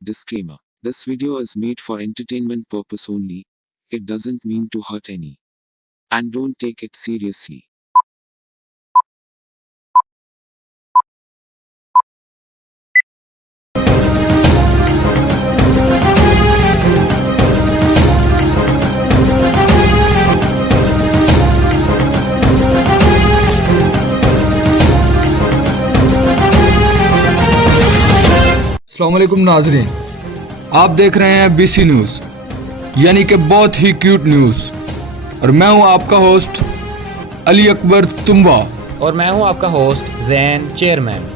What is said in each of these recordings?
Disclaimer. This video is made for entertainment purpose only. It doesn't mean to hurt any. And don't take it seriously. अस्सलाम वालेकुम नाजरीन, आप देख रहे हैं बीसी न्यूज़ यानी कि बहुत ही क्यूट न्यूज़। और मैं हूं आपका होस्ट अली अकबर तुम्बा। और मैं हूं आपका होस्ट जैन चेयरमैन।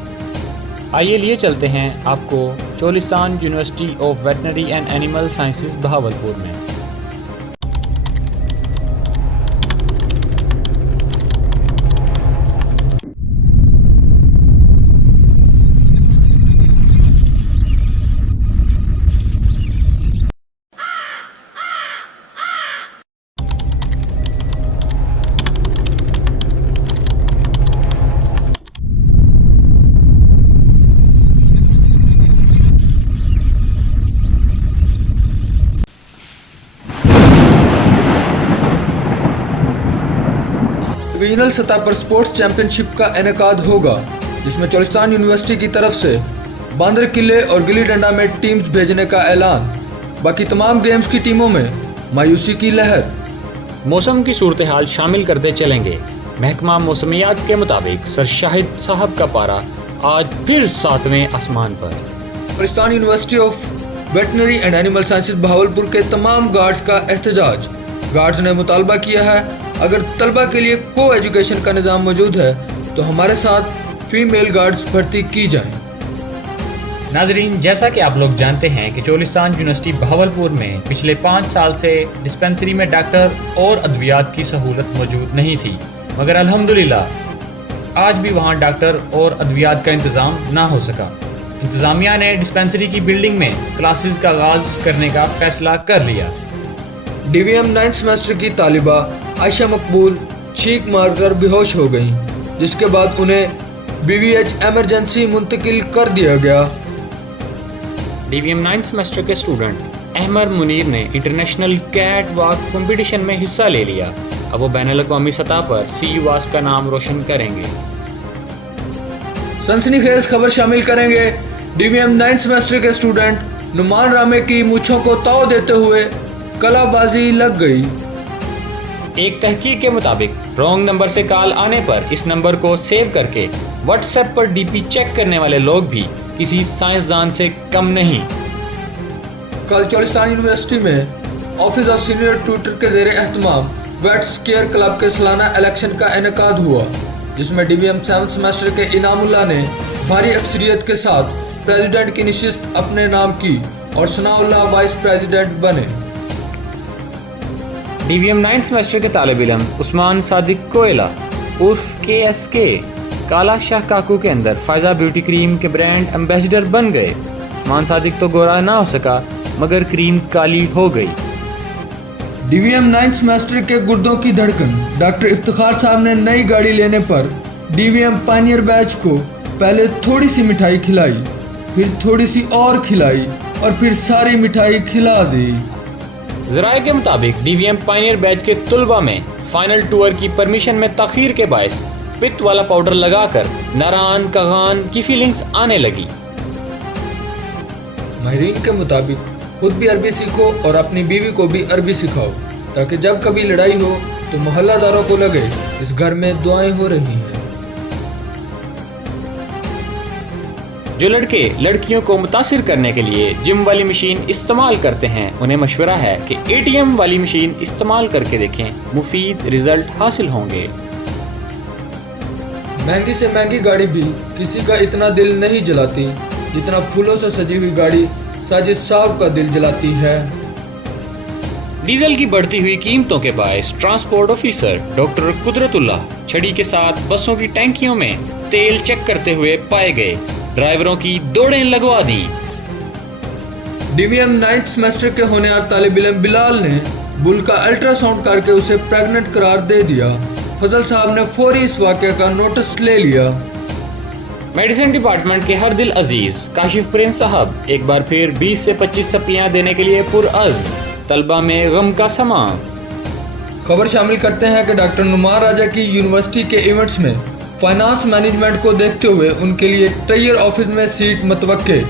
आइए लिए चलते हैं आपको Cholistan university of veterinary and animal sciences Bahawalpur में। रीजनल सतह पर स्पोर्ट्स चैंपियनशिप का इनेकाद होगा, जिसमें चोलिस्तान यूनिवर्सिटी की तरफ से बांदर किले और गिल्ली डंडा में टीम्स भेजने का ऐलान। बाकी तमाम गेम्स की टीमों में मायूसी की लहर। मौसम की सूरत हाल शामिल करते चलेंगे। महकमा मौसमियात के मुताबिक सर शाहिद साहब का पारा आज फिर 7वें आसमान पर। Cholistan university of veterinary and animal sciences Bahawalpur के तमाम गार्ड्स का एहतजाज। गार्ड्स ने मुतालबा किया है, अगर तलबा के लिए को एजुकेशन का निज़ाम मौजूद है तो हमारे साथ फीमेल गार्ड्स भर्ती की जाएं। नाजरीन, जैसा कि आप लोग जानते हैं कि चोलिस्तान यूनिवर्सिटी बहावलपुर में पिछले 5 साल से डिस्पेंसरी में डॉक्टर और अद्वियात की सहूलत मौजूद नहीं थी, मगर अल्हम्दुलिल्लाह आज भी वहां डॉक्टर और अद्वियात का इंतज़ाम ना हो सका। इंतज़ामिया ने डिस्पेंसरी की बिल्डिंग में क्लासेस का आगाज करने का फैसला कर लिया। DVM 9th सेमेस्टर की तालिबा आयशा मकबूल छींक मारकर बेहोश हो गईं, जिसके बाद उन्हें BVH एमरजेंसी मुंतकिल कर दिया गया। DVM 9th सेमेस्टर के स्टूडेंट अहमद मुनीर ने इंटरनेशनल कैट वॉक कंपटीशन में हिस्सा ले लिया। अब वो बैनुल-अक़वामी सतह पर CUAS का नाम रोशन करेंगे। सनसनीखेज खबर शामिल करेंगे। DVM 9th सेमेस्टर के स्टूडेंट नुमान रामे की मूंछों को ताव देते हुए कलाबाजी लग गई। एक तहकीक के मुताबिक रॉन्ग नंबर से कॉल आने पर इस नंबर को सेव करके व्हाट्सएप पर DP चेक करने वाले लोग भी किसी साइंसदान से कम नहीं। कल चोलिस्तान यूनिवर्सिटी में ऑफिस ऑफ सीनियर ट्यूटर के ज़ेरे एहतमाम वेट्स केयर क्लब के सालाना इलेक्शन का इनेकाद हुआ, जिसमें DVM 7th सेमेस्टर के इनामुल्लाह ने भारी अक्सरियत के साथ प्रेसिडेंट की नशिस्त अपने नाम की और सनाउल्लाह वाइस प्रेसिडेंट बने। DVM 9th सेमेस्टर के तालिब-इल्म उस्मान सादिक कोयला उर्फ KSK काला शाह काकू के अंदर फायदा ब्यूटी क्रीम के ब्रांड एम्बेसडर बन गए। उस्मान सादिक तो गोरा ना हो सका, मगर क्रीम काली हो गई। DVM 9th सेमेस्टर के गुर्दों की धड़कन डॉक्टर इफ्तिखार साहब ने नई गाड़ी लेने पर DVM पायनियर बैच को पहले थोड़ी सी मिठाई खिलाई, फिर थोड़ी सी और खिलाई और फिर सारी मिठाई खिला दी। ज़राए के मुताबिक DVM पायनियर बैच के तुलबा में फाइनल टूर की परमिशन में ताखीर के बायस पित्त वाला पाउडर लगाकर नारान कगान की फीलिंग्स आने लगी। माहिरीन के मुताबिक खुद भी अरबी सीखो और अपनी बीवी को भी अरबी सिखाओ, ताकि जब कभी लड़ाई हो तो मोहल्लादारों को लगे इस घर में दुआएं हो रही हैं। जो लड़के लड़कियों को मुतासिर करने के लिए जिम वाली मशीन इस्तेमाल करते हैं, उन्हें मशवरा है कि ATM वाली मशीन इस्तेमाल करके देखें, मुफीद रिजल्ट हासिल होंगे। महंगी से महंगी गाड़ी भी किसी का इतना दिल नहीं जलाती जितना फूलों से सजी हुई गाड़ी साजिद साहब का दिल जलाती है। डीजल की बढ़ती हुई कीमतों के बायस ट्रांसपोर्ट ऑफिसर डॉक्टर कुदरतुल्लाह छड़ी के साथ बसों की टैंकियों में तेल चेक करते हुए पाए गए। ड्राइवरों की दौड़ें लगवा दी। DVM 9th सेमेस्टर के होनहार तालिब-इल्म बिलाल ने बुल का अल्ट्रासाउंड करके उसे प्रेग्नेंट करार दे दिया। फजल साहब ने फौरी इस वाक़े का नोटिस ले लिया। मेडिसिन डिपार्टमेंट के हर दिल अजीज काशिफ प्रिंस साहब एक बार फिर 20 से 25 सप्लियां देने के लिए पुरअज़्म। तलबा में गम का समा। खबर शामिल करते हैं कि डॉक्टर नुमान राजा की यूनिवर्सिटी के इवेंट्स में फाइनेंस मैनेजमेंट को देखते हुए उनके लिए ट्रेयर ऑफिस में सीट मुतवक्के।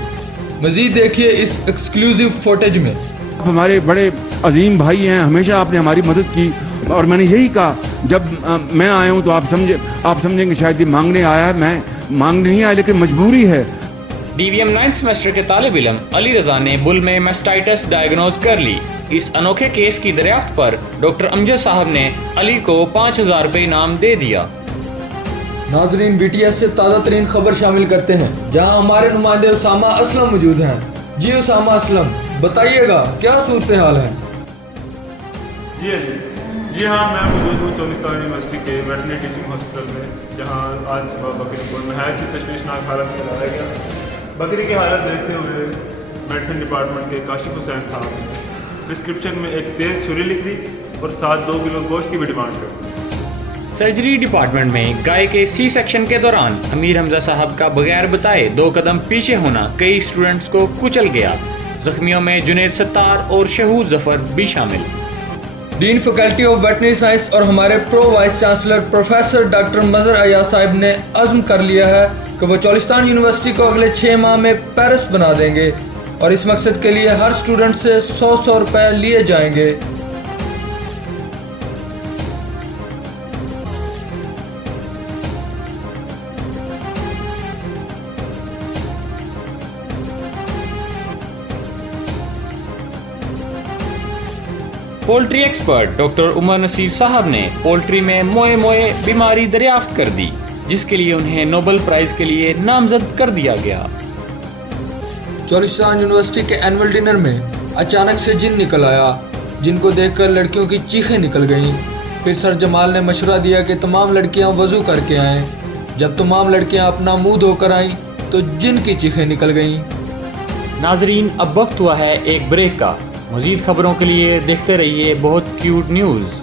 मजीद देखिए इस एक्सक्लूसिव फुटेज में। आप हमारे बड़े अजीम भाई हैं, हमेशा आपने हमारी मदद की और मैंने यही कहा जब मैं आया हूं तो आप समझेंगे शायद ये मांगने आया है। मैं मांगने नहीं आया, लेकिन मजबूरी है। DVM 9th सेमेस्टर के तालिब इल्म अली रजा ने बुल में मास्टाइटिस डायग्नोज कर ली। इस अनोखे केस की दरियाफ्त पर डॉक्टर अमजद साहब ने अली को 5000 रुपये इनाम दे दिया। नाजरीन, BTS से ताज़ा तरीन खबर शामिल करते हैं, जहां हमारे नुमाइंदे उसामा असलम मौजूद हैं। जी उसामा असलम, बताइएगा क्या सूरत हाल है? जी हाँ, मैं मौजूद हूँ चोलिस्तान यूनिवर्सिटी के वेटरनरी टीचिंग हॉस्पिटल में, जहाँ आज सुबह बकरी को नहायत ही तशवीशनाक हालत में लाया गया। बकरी की हालत देखते हुए मेडिसिन डिपार्टमेंट के काशिफ हुसैन साहब ने प्रिस्क्रिप्शन में एक तेज़ छुरी लिख दी और साथ 2 किलो गोश्त की भी डिमांड कर दी। सर्जरी डिपार्टमेंट में गाय के C सेक्शन के दौरान अमीर हमजा साहब का बगैर बताए 2 कदम पीछे होना कई स्टूडेंट्स को कुचल गया। जख्मियों में जुनेद सत्तार और शहूद जफर भी शामिल। Dean faculty of veterinary science और हमारे pro vice chancellor professor doctor Mazhar Ayaz साहब ने अज़्म कर लिया है कि वो चोलिस्तान यूनिवर्सिटी को अगले 6 माह में पेरिस बना देंगे और इस मकसद के लिए हर स्टूडेंट से 100 रुपये लिए जाएंगे। Poultry expert doctor Umar Naseer साहब ने पोल्ट्री में मोए मोए बीमारी दरियाफ्त कर दी, जिसके लिए उन्हें नोबेल प्राइज के लिए नामजद कर दिया गया। चोलिस्तान यूनिवर्सिटी के एनुअल डिनर में अचानक से जिन निकल आया, जिनको देखकर लड़कियों की चीखें निकल गईं। फिर सर जमाल ने मशवरा दिया कि तमाम लड़कियां वज़ू करके आएं। जब तमाम लड़कियां अपना मुंह धोकर आईं तो जिन की चीखें निकल गईं। नाजरीन, अब वक्त हुआ है एक ब्रेक का। मज़ीद खबरों के लिए देखते रहिए बहुत क्यूट न्यूज़।